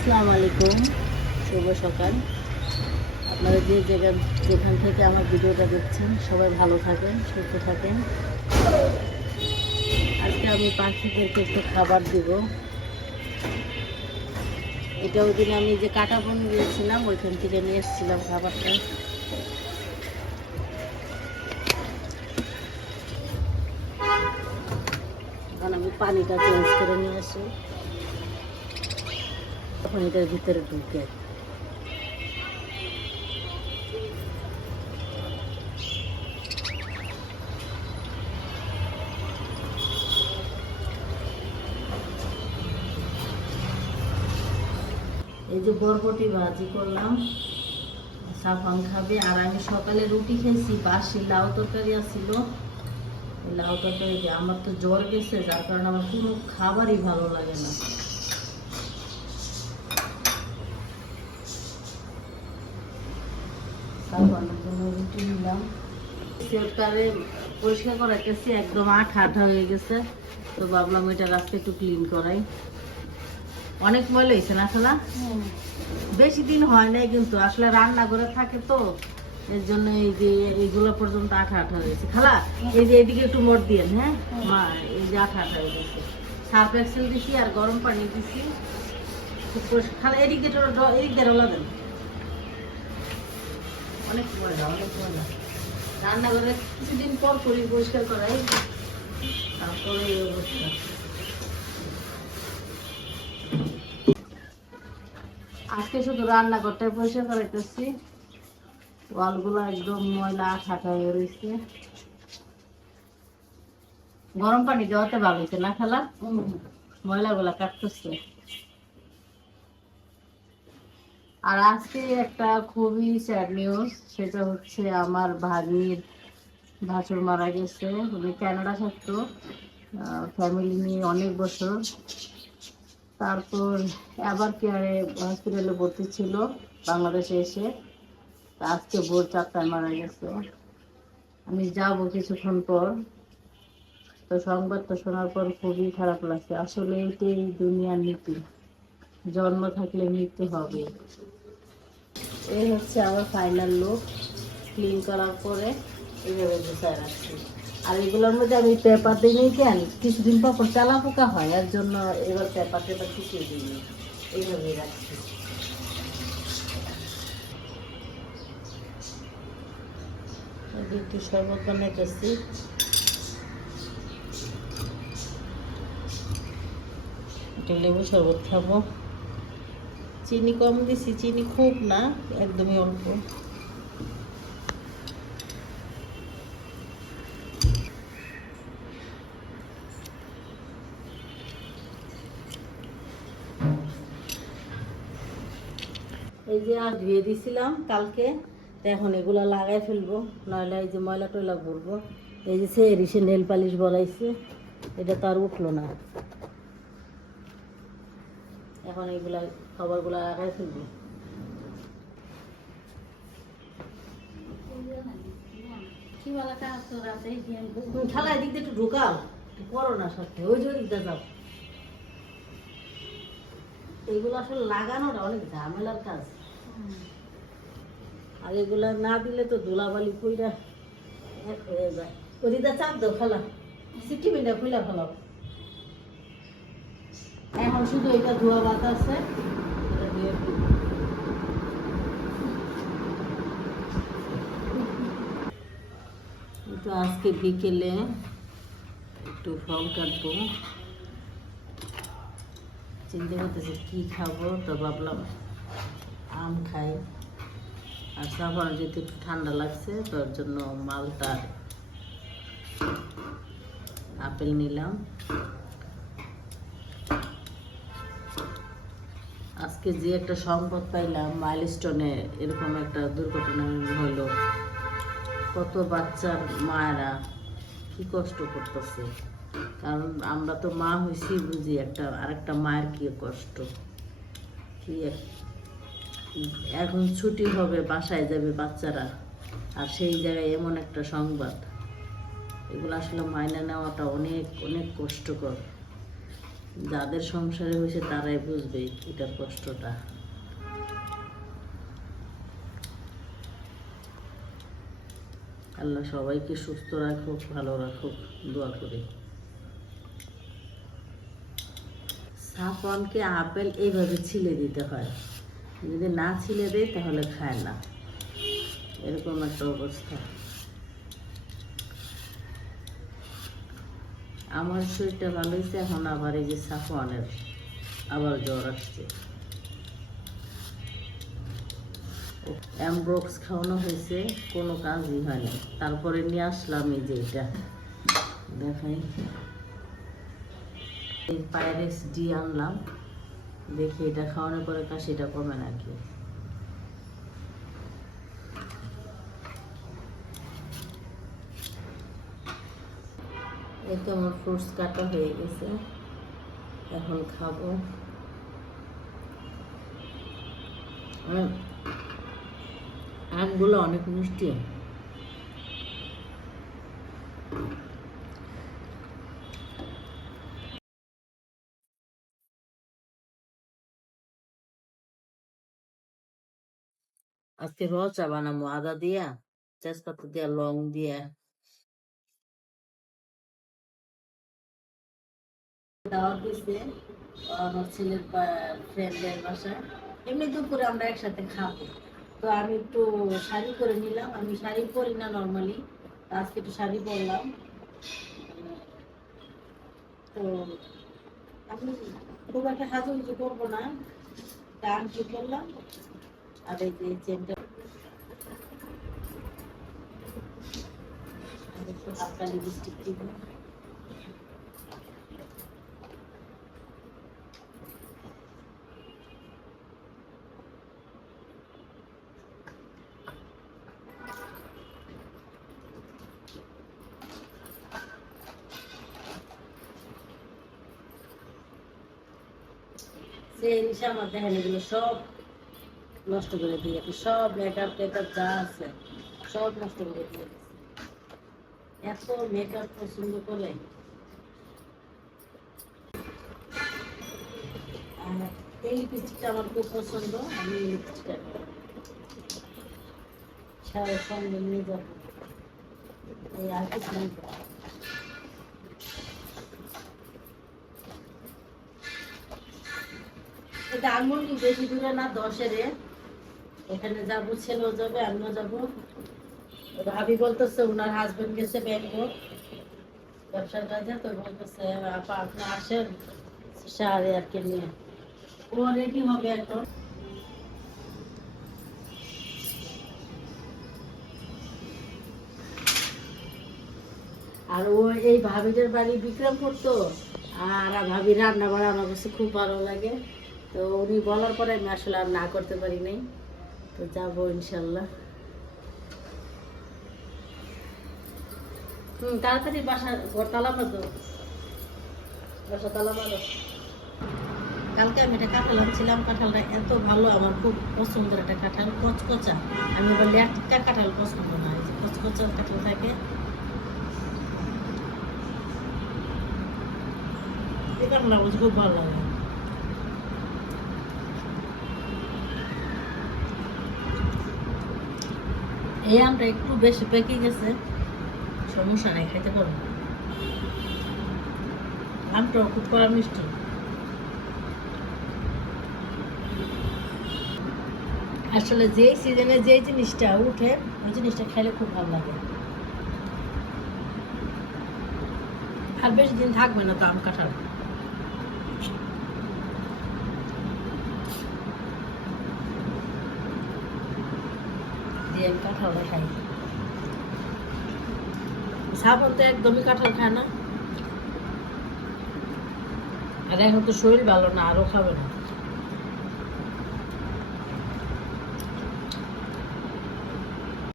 আসসালামু আলাইকুম শুভ সকাল। আপনারা যে জায়গা যেখান থেকে আমার ভিডিওটা দেখছেন, সবাই ভালো থাকেন, সুস্থ থাকেন। আজকে আমি পাখিদেরকে একটু খাবার দিব। এটা ওই দিন আমি যে কাটা বন গিয়েছিলাম, ওইখান থেকে নিয়ে এসেছিলাম খাবারটা। আমি পানিটা চেঞ্জ করে নিয়ে আসি। তখন এটার ভিতরে ঢুকে এই যে বরবটি ভাজি করলাম, সাফান খাবে। আর আমি সকালে রুটি খেয়েছি, বাসি লাউ তরকারি আসছিল লাউ তরকারি আমার তো জ্বর গেছে, যার কারণে আমার কোনো খাবারই ভালো লাগে না। সাফানের জন্য রুটি নিলাম সেটারে পরিষ্কার করাইতেছি একদম আঠা আঠা হয়ে গেছে। তো ভাবলাম ওইটা রাস্তা একটু ক্লিন করাই। অনেক ময়লা হয়েছে না খালা বেশি দিন হয় নাই কিন্তু আসলে রান্না করে থাকে তো এর জন্য এই যে এইগুলো পর্যন্ত আঠা আঠা হয়েছে খালা এই যে এদিকে একটু মোট দিয়ে হ্যাঁ? মা এই যে আঠা আঠা হয়ে গেছে। সার্ফ এক্সেল দিছি আর গরম পানি দিছি। খালা এদিকে এদিক দিয়ে রোলা দেন। অনেক ময়লা অনেক রান্নাঘরে কিছুদিন পর করি পরিষ্কার করাই তারপরে এই অবস্থা। আজকে শুধু রান্নাঘরটা পরিষ্কার করাইতেছি। ওয়ালগুলো একদম ময়লা আঠা হয়ে রয়েছে গরম পানি দেওয়াতে ভালো হয়েছে না খেলা? ময়লাগুলা কাটতেছে। আর আজকে একটা খুবই স্যাড নিউজ সেটা হচ্ছে আমার ভাগ্নির ভাসুর মারা গেছে। উনি কানাডা থাকতো ফ্যামিলি নিয়ে অনেক বছর। তারপর আবার কেয়ারে হসপিটালে ভর্তি ছিল, বাংলাদেশে এসে। আজকে ভোর চারটায় মারা গেছে। আমি যাব কিছুক্ষণ পর। তো সংবাদটা শোনার পর খুবই খারাপ লাগছে। আসলে এটাই দুনিয়ার নীতি। জন্ম থাকলে মৃত্যু হবে এই হচ্ছে আমার ফাইনাল লুক ক্লিন করার পরে এইভাবে গুছায় রাখছি। আর এগুলোর মধ্যে আমি পেপার দিই কেন? কিছুদিন পর পর চালা পোকা হয়, এর জন্য এবার পেপার টেপার কিছুই দিইনি এইভাবেই রাখছি। একটু শরবত বানাইতেছি। একটু লেবু শরবত খাব। চিনি কম দিছি, চিনি খুব না, একদমই অল্প। এই যে আর ধুয়ে দিছিলাম কালকে এখন এগুলা লাগাই ফেলব, নইলে এই যে ময়লা টয়লা ভরবো। এই যে সে এরিসে নেল পালিশ বলাইছে, এটা তো আর উঠল না। এখন এইগুলা খাবারগুলা লাগাই ফেলব। খালা এদিক দিয়ে একটু ঢুকাও। করো না সাথে ওই যে ওই যাও। এইগুলো আসলে লাগানোটা অনেক ঝামেলার কাজ। আর এগুলা না দিলে তো ধুলাবালি কইরা এক হয়ে যায়। ওদিকটা চাপ দাও খালা। সিটি মিনটা খুলে ফেলাও। এখন শুধু এটা ধোয়া বাত আছে। এটা দিয়ে দিই। তো আজকে বিকেলে একটু ফল কাটবো চিন্তা করতেছি কি খাব তো ভাবলাম আম খাই আর সাবান যেহেতু একটু ঠান্ডা লাগছে তার জন্য মালটা আপেল নিলাম আজকে যে একটা সংবাদ পাইলাম মাইলস্টোনে এরকম একটা দুর্ঘটনা হলো। কত বাচ্চার মায়েরা কি কষ্ট করতেছে? কারণ আমরা তো মা হয়েছি বুঝি, একটা আরেকটা মায়ের কি কষ্ট? কি এখন ছুটি হবে, বাসায় যাবে বাচ্চারা। আর সেই জায়গায় এমন একটা সংবাদ। এগুলো আসলে মাইনে নেওয়াটা অনেক অনেক কষ্টকর। যাদের সংসারে হয়েছে তারাই বুঝবে এটার কষ্টটা। আল্লাহ সবাইকে সুস্থ রাখুক, ভালো রাখুক, দোয়া করে। সাফনকে আপেল এইভাবে ছিলে দিতে হয়। যদি না ছিলে দেয় তাহলে খায় না। এরকম একটা অবস্থা। আমার শরীরটা ভালো হয়েছে, এখন আবার এই যে সাফওয়ানের আবার জ্বর আসছে। অ্যামব্রক্স খাওয়ানো হয়েছে, কোনো কাজই হয়নি তারপরে নিয়ে আসলাম এই যে এটা। দেখাই। এই পাইরেস ডি আনলাম। দেখি এটা খাওয়ানোর পরে কাশিটা কমে নাকি? এই তো আমার ফ্রুটস কাটা হয়ে গেছে। এখন খাব। আম- আমগুলো অনেক মিষ্টি। আজকে র চা বানাবো আদা দিয়া, তেজপাতা দিয়া, লং দিয়া। দাওয়াত দিছে, আমার ছেলের ফ্রেন্ডের বাসায়। এমনি দুপুরে আমরা একসাথে খাব। তো আমি একটু শাড়ি করে নিলাম। আমি শাড়ি পরি না নর্মালি আজকে একটু শাড়ি পরলাম। তো আমি খুব একটা হাজু কিছু করব না। টান কি করলাম? আর এই যে চেনটা হালকা লিপস্টিক সেই আমার সব নষ্ট করে দিয়েছে সব মেকআপ টেকআপ যা আছে, সব নষ্ট করে দিয়েছে এত মেকআপ পছন্দ করে। এই লিপস্টিকটা আমার খুব পছন্দ, আমি এই লিপস্টিকটা সঙ্গে নিয়ে যাব। এই আর কিছু এখানে ছেলেও যাবে, আমিও যাব। ভাবি বলতেছে, ওনার হাজবেন্ড গেছে ব্যবসার কাজে? তো বলতেছে, আপা, আপনি আসেন শাড়ি আর নিয়ে। ও হবে এখন। আর ও এই ভাবিদের বাড়ি বিক্রমপুর করতো আর ভাবি রান্না বাড়া আমার খুব ভালো লাগে। তো উনি বলার পরে আমি আসলে আর না করতে পারি নাই। তো যাব ইনশাল্লাহ। হুম, তাড়াতাড়ি বাসা ঘর তালা মারো বাসা তালা মারো কালকে আমি একটা কাঁঠাল আনছিলাম। কাঁঠালটা এত ভালো, আমার খুব পছন্দের একটা কাঁঠাল, কচকচা। আমি আবার ল্যাটকা কাঁঠাল পছন্দ না, এই যে কচকচা কাঁঠাল থাকে। এই কাঁঠাল আমার খুব ভালো লাগে। এই আমটা একটু বেশি পেকে গেছে, সমস্যা নাই, খাইতে পারব। আমটাও খুব কড়া মিষ্টি আসলে যে সিজনে যে জিনিসটা উঠে, ওই জিনিসটা খেলে খুব ভালো লাগে। আর বেশি দিন থাকবে না তো আম কাঁঠাল। দিয়ে আমি খাই সাবন তো একদমই কাঁঠাল খায় না। আর এখন তো শরীর ভালো না, আরও খাবে না।